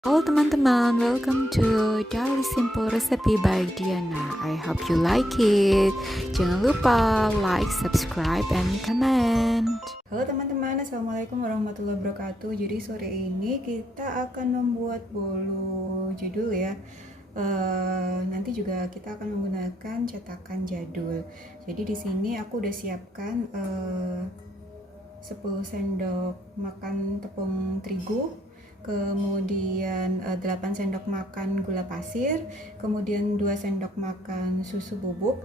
Halo teman-teman, welcome to Daily Simple Recipe by Diana. I hope you like it. Jangan lupa like, subscribe, and comment. Halo teman-teman, assalamualaikum warahmatullahi wabarakatuh. Jadi sore ini kita akan membuat bolu jadul ya. Nanti juga kita akan menggunakan cetakan jadul. Jadi di sini aku udah siapkan 10 sendok makan tepung terigu, kemudian 8 sendok makan gula pasir, kemudian 2 sendok makan susu bubuk,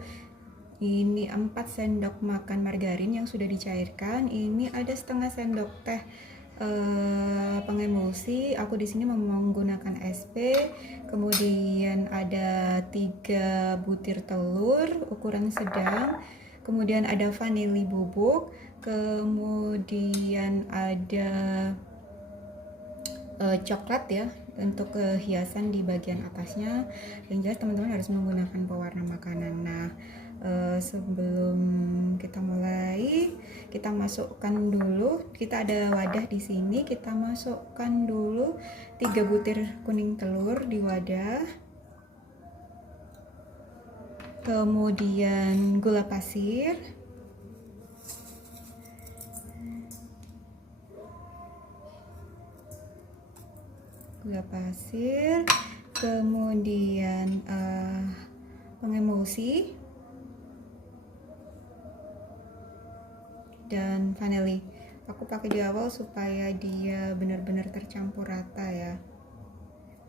ini 4 sendok makan margarin yang sudah dicairkan, ini ada setengah sendok teh pengemulsi. Aku di sini menggunakan SP, kemudian ada 3 butir telur ukuran sedang, kemudian ada vanili bubuk, kemudian ada coklat ya untuk hiasan di bagian atasnya. Yang jelas teman-teman harus menggunakan pewarna makanan. Nah, sebelum kita mulai, kita masukkan dulu, kita ada wadah di sini, kita masukkan dulu 3 butir kuning telur di wadah, kemudian gula pasir, kemudian pengemulsi dan vanili. Aku pakai di awal supaya dia benar-benar tercampur rata ya.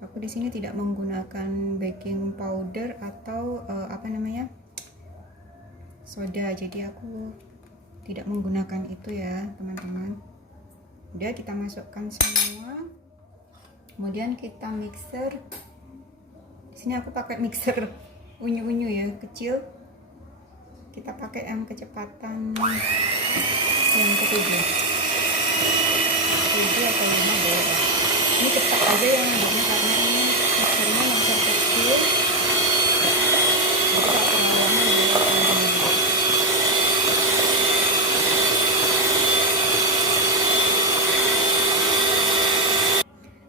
Aku di sini tidak menggunakan baking powder atau soda, jadi aku tidak menggunakan itu ya teman-teman. Udah, kita masukkan semua. Kemudian kita mixer. Di sini aku pakai mixer unyu-unyu ya, kecil. Kita pakai yang kecepatan yang ketujuh. 7 atau 5 boleh. Ini cepat aja yang adanya karena ini mixernya mixer kecil. Jadi tak terlalu lama ya.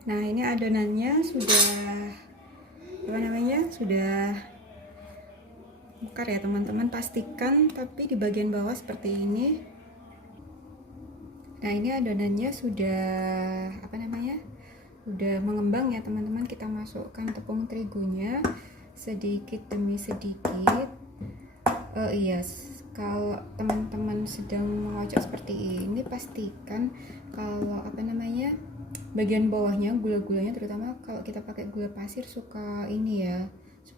Nah, ini adonannya sudah sudah mekar ya teman-teman. Pastikan tapi di bagian bawah seperti ini. Nah, ini adonannya sudah udah mengembang ya teman-teman. Kita masukkan tepung terigunya sedikit demi sedikit. Kalau teman-teman sedang mengocok seperti ini, pastikan kalau bagian bawahnya gula-gulanya, terutama kalau kita pakai gula pasir suka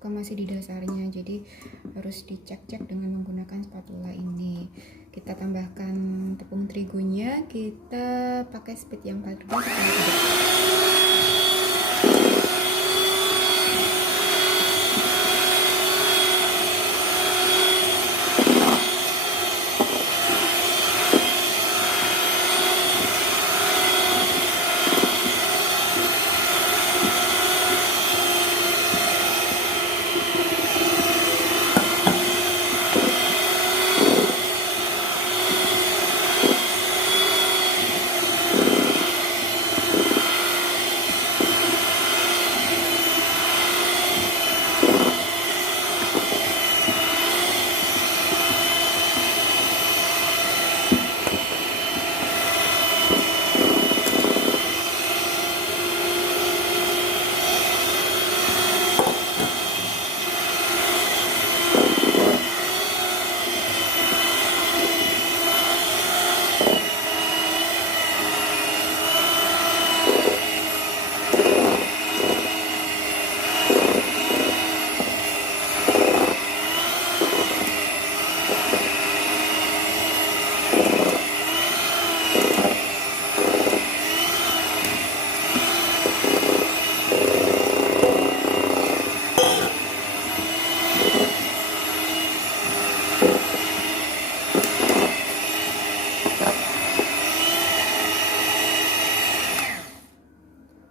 masih di dasarnya, jadi harus dicek-cek dengan menggunakan spatula ini. Kita tambahkan tepung terigunya, kita pakai speed yang 14 supaya tidak.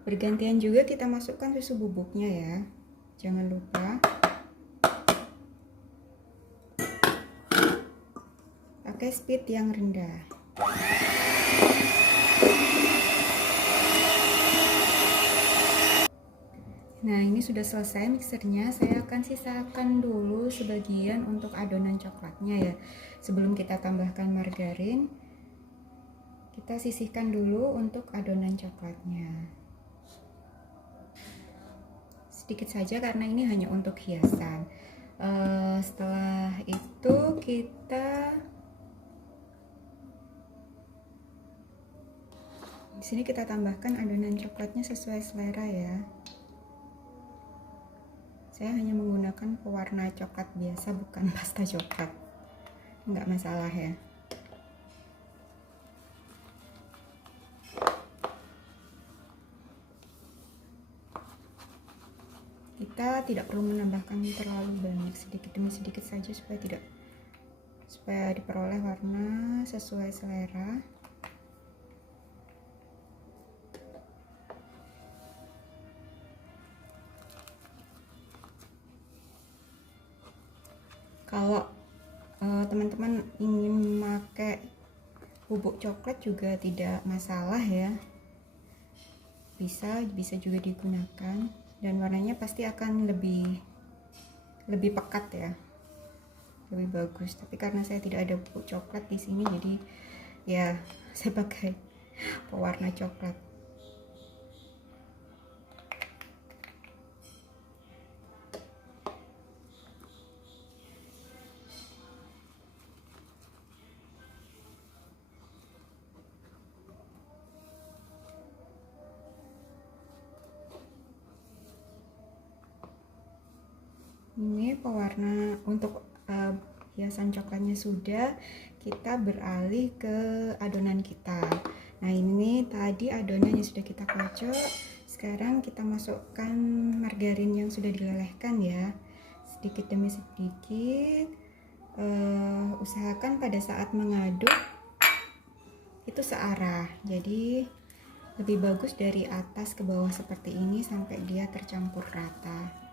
Bergantian juga kita masukkan susu bubuknya ya, jangan lupa. Pakai speed yang rendah. Nah, ini sudah selesai mixernya. Saya akan sisakan dulu sebagian untuk adonan coklatnya ya. Sebelum kita tambahkan margarin, kita sisihkan dulu untuk adonan coklatnya. Sedikit saja karena ini hanya untuk hiasan. Setelah itu di sini kita tambahkan adonan coklatnya sesuai selera ya. Saya hanya menggunakan pewarna coklat biasa, bukan pasta coklat. Nggak masalah ya. Kita tidak perlu menambahkan terlalu banyak, sedikit demi sedikit saja supaya diperoleh warna sesuai selera. Kalau teman-teman ingin memakai bubuk coklat juga tidak masalah ya, bisa juga digunakan dan warnanya pasti akan lebih pekat ya, lebih bagus. Tapi karena saya tidak ada bubuk coklat di sini, jadi ya saya pakai pewarna coklat. Ini pewarna untuk hiasan coklatnya sudah, kita beralih ke adonan kita. Nah, ini tadi adonannya sudah kita kocok. Sekarang kita masukkan margarin yang sudah dilelehkan ya, sedikit demi sedikit. Usahakan pada saat mengaduk itu searah, jadi lebih bagus dari atas ke bawah seperti ini sampai dia tercampur rata.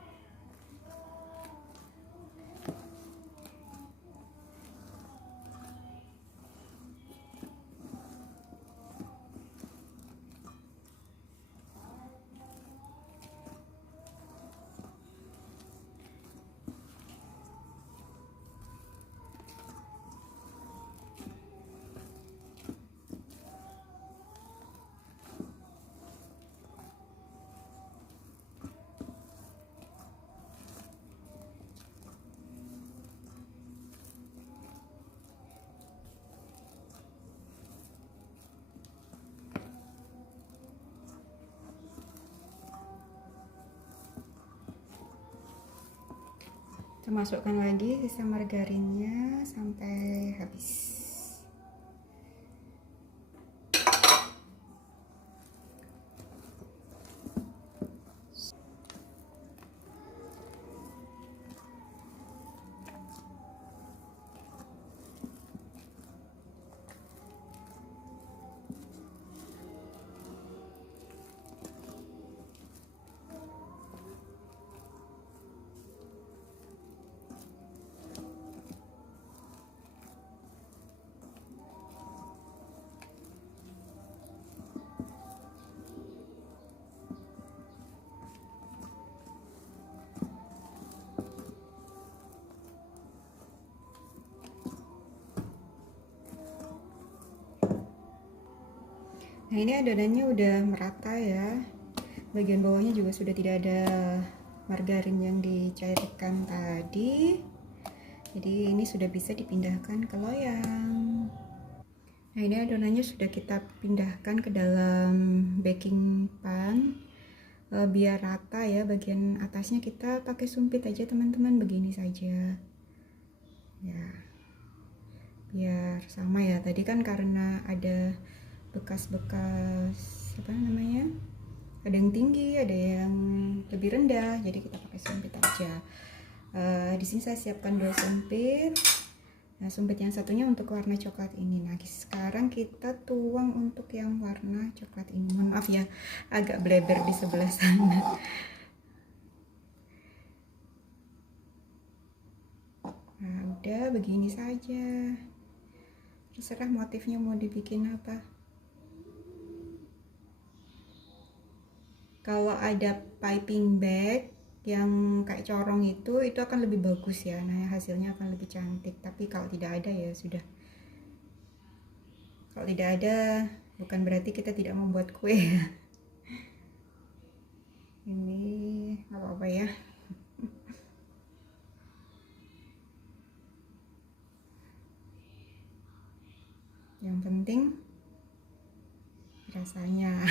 Kita masukkan lagi sisa margarinnya sampai habis. Nah, ini adonannya udah merata ya. Bagian bawahnya juga sudah tidak ada margarin yang dicairkan tadi. Jadi ini sudah bisa dipindahkan ke loyang. Nah, ini adonannya sudah kita pindahkan ke dalam baking pan. Biar rata ya, bagian atasnya kita pakai sumpit aja teman-teman, begini saja. Ya. Biar sama ya. Tadi kan karena ada bekas-bekas apa namanya, ada yang tinggi ada yang lebih rendah, jadi kita pakai sumpit aja. Di sini saya siapkan 2 sumpit. Nah, sumpit yang satunya untuk warna coklat ini. Nah, sekarang kita tuang untuk yang warna coklat ini. Mohon maaf ya, agak bleber di sebelah sana. Nah, udah begini saja. Terserah motifnya mau dibikin apa. Kalau ada piping bag yang kayak corong itu akan lebih bagus ya. Nah, hasilnya akan lebih cantik. Tapi kalau tidak ada ya sudah. Kalau tidak ada bukan berarti kita tidak membuat kue. Ini apa-apa ya. Yang penting rasanya.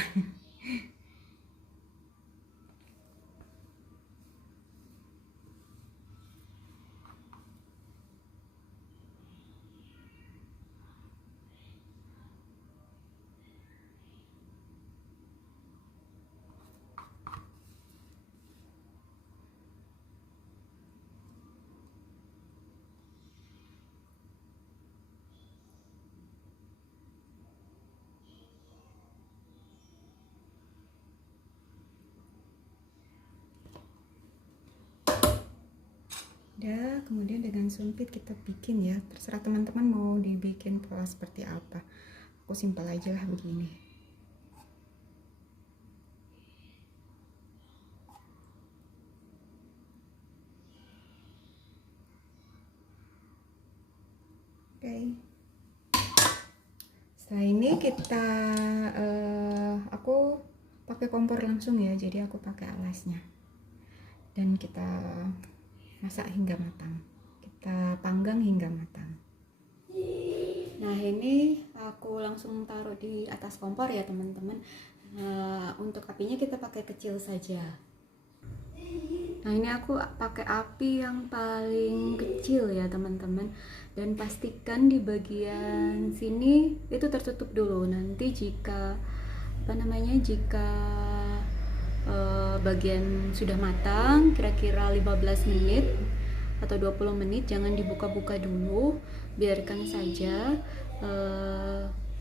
Udah, kemudian dengan sumpit kita bikin ya. Terserah teman-teman mau dibikin pola seperti apa. Aku simpel aja lah begini. Oke. Setelah ini kita aku pakai kompor langsung ya. Jadi aku pakai alasnya. Dan kita masak hingga matang, kita panggang hingga matang. Nah, ini aku langsung taruh di atas kompor ya teman-teman. Untuk apinya kita pakai kecil saja. Nah, ini aku pakai api yang paling kecil ya teman-teman, dan pastikan di bagian sini itu tertutup dulu. Nanti jika bagian sudah matang kira-kira 15 menit atau 20 menit, jangan dibuka-buka dulu, biarkan saja.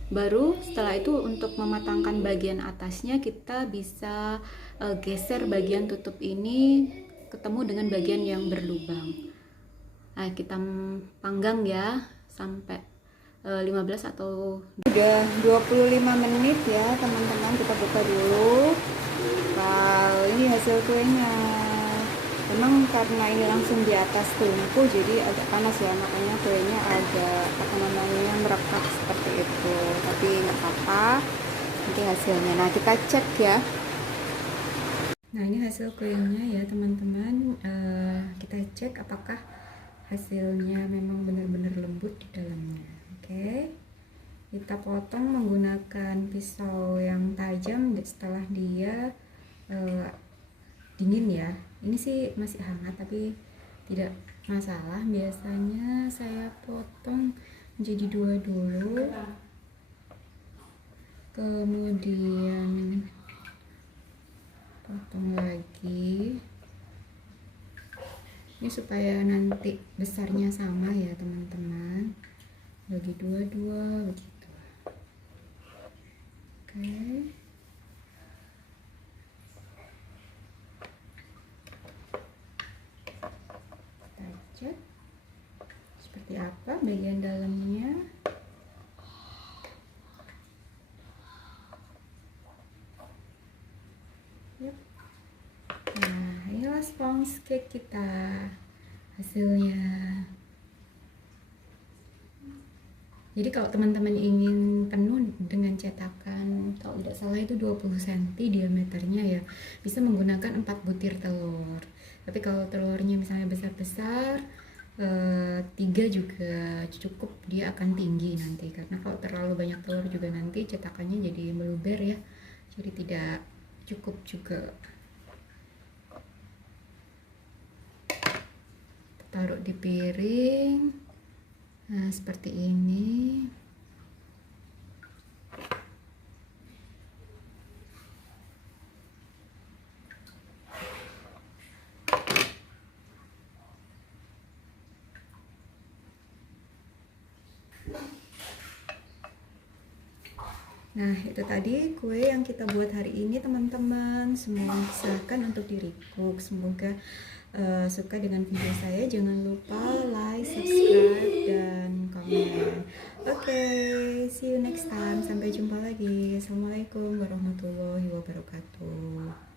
Baru setelah itu untuk mematangkan bagian atasnya kita bisa geser bagian tutup ini ketemu dengan bagian yang berlubang. Nah, kita panggang ya sampai 15 atau udah 25 menit ya teman-teman. Kita buka dulu. Kalau ini hasil kuenya, memang karena ini langsung di atas tungku jadi agak panas ya, makanya kuenya agak merekat seperti itu, tapi nggak apa-apa, nanti hasilnya. Nah, kita cek ya. Nah, ini hasil kuenya ya teman-teman. Kita cek apakah hasilnya memang benar-benar lembut di dalamnya. Oke, kita potong menggunakan pisau yang tajam setelah dia dingin ya. Ini sih masih hangat tapi tidak masalah. Biasanya saya potong menjadi dua dulu, kemudian potong lagi. Ini supaya nanti besarnya sama ya teman-teman, bagi dua-dua begitu. Oke. Seperti apa bagian dalamnya. Yuk. Nah, inilah sponge cake kita hasilnya. Jadi kalau teman-teman ingin penuh dengan cetakan, kalau tidak salah itu 20 cm diameternya ya, bisa menggunakan 4 butir telur. Tapi kalau telurnya misalnya besar-besar, 3 juga cukup, dia akan tinggi nanti. Karena kalau terlalu banyak telur juga nanti cetakannya jadi meluber ya, jadi tidak cukup juga. Taruh di piring. Nah, seperti ini. Nah, itu tadi kue yang kita buat hari ini teman-teman. Semua silakan untuk di recook. Semoga suka dengan video saya. Jangan lupa like, subscribe, dan komen. Oke, see you next time. Sampai jumpa lagi. Assalamualaikum warahmatullahi wabarakatuh.